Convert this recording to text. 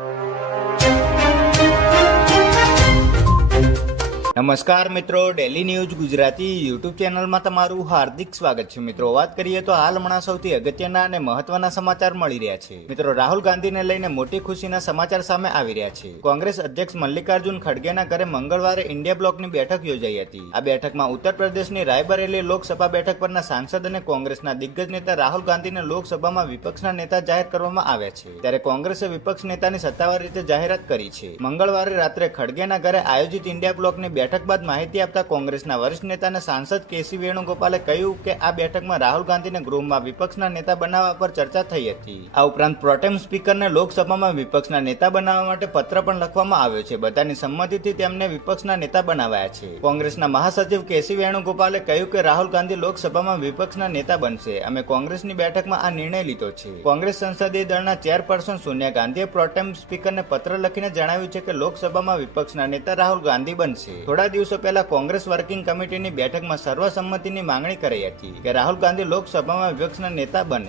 you. નમસ્કાર મિત્રો daily news Gujarati YouTube ચેનલમાં તમારું હાર્દિક સ્વાગત છે. મિત્રો, વાત કરીએ તો હાલ હમણાં સૌથી અગત્યના અને મહત્વના સમાચાર મળી રહ્યા છે. મિત્રો, રાહુલ ગાંધીને લઈને મોટી ખુશીના સમાચાર સામે આવી રહ્યા છે. કોંગ્રેસ અધ્યક્ષ મલ્લિકાર્જુન ખડગેના ઘરે મંગળવારે ઇન્ડિયા બ્લોકની બેઠક યોજાઈ હતી. આ બેઠકમાં ઉત્તર પ્રદેશની રાયબરેલી લોકસભા બેઠક પરના સાંસદ અને કોંગ્રેસના દિગ્ગજ નેતા રાહુલ ગાંધીને લોકસભામાં વિપક્ષના નેતા જાહેર કરવામાં આવ્યા છે. ત્યારે કોંગ્રેસે વિપક્ષ નેતાની સત્તાવાર રીતે જાહેરાત કરી છે. મંગળવારે રાત્રે ખડગેના ઘરે આયોજિત ઇન્ડિયા બ્લોકની બેઠક બાદ માહિતી આપતા કોંગ્રેસના વરિષ્ઠ નેતા અને સાંસદ કેસી વેણુગોપાલે કહ્યું કે આ બેઠકમાં રાહુલ ગાંધીને ગૃહમાં વિપક્ષના નેતા બનાવવા પર ચર્ચા થઈ હતી. આ ઉપરાંત પ્રોટેમ સ્પીકરને લોકસભામાં વિપક્ષના નેતા બનાવવા માટે પત્ર પણ લખવામાં આવ્યો છે. બધાની સંમતિથી તેમને વિપક્ષના નેતા બનાવાયા છે. કોંગ્રેસના મહાસચિવ કેસી વેણુગોપાલે કહ્યું કે રાહુલ ગાંધી લોકસભામાં વિપક્ષના નેતા બનશે. અમે કોંગ્રેસની બેઠકમાં આ નિર્ણય લીધો છે. કોંગ્રેસ સંસદીય દળના ચેરપર્સન સોનિયા ગાંધીએ પ્રોટેમ સ્પીકરને પત્ર લખીને જણાવ્યું છે કે લોકસભામાં વિપક્ષના નેતા રાહુલ ગાંધી બનશે. થોડા દિવસો પહેલા કોંગ્રેસ વર્કિંગ કમિટીની બેઠકમાં સર્વસંમતિની માંગણી કરી હતી કે રાહુલ ગાંધી લોકસભામાં વિપક્ષના નેતા બને.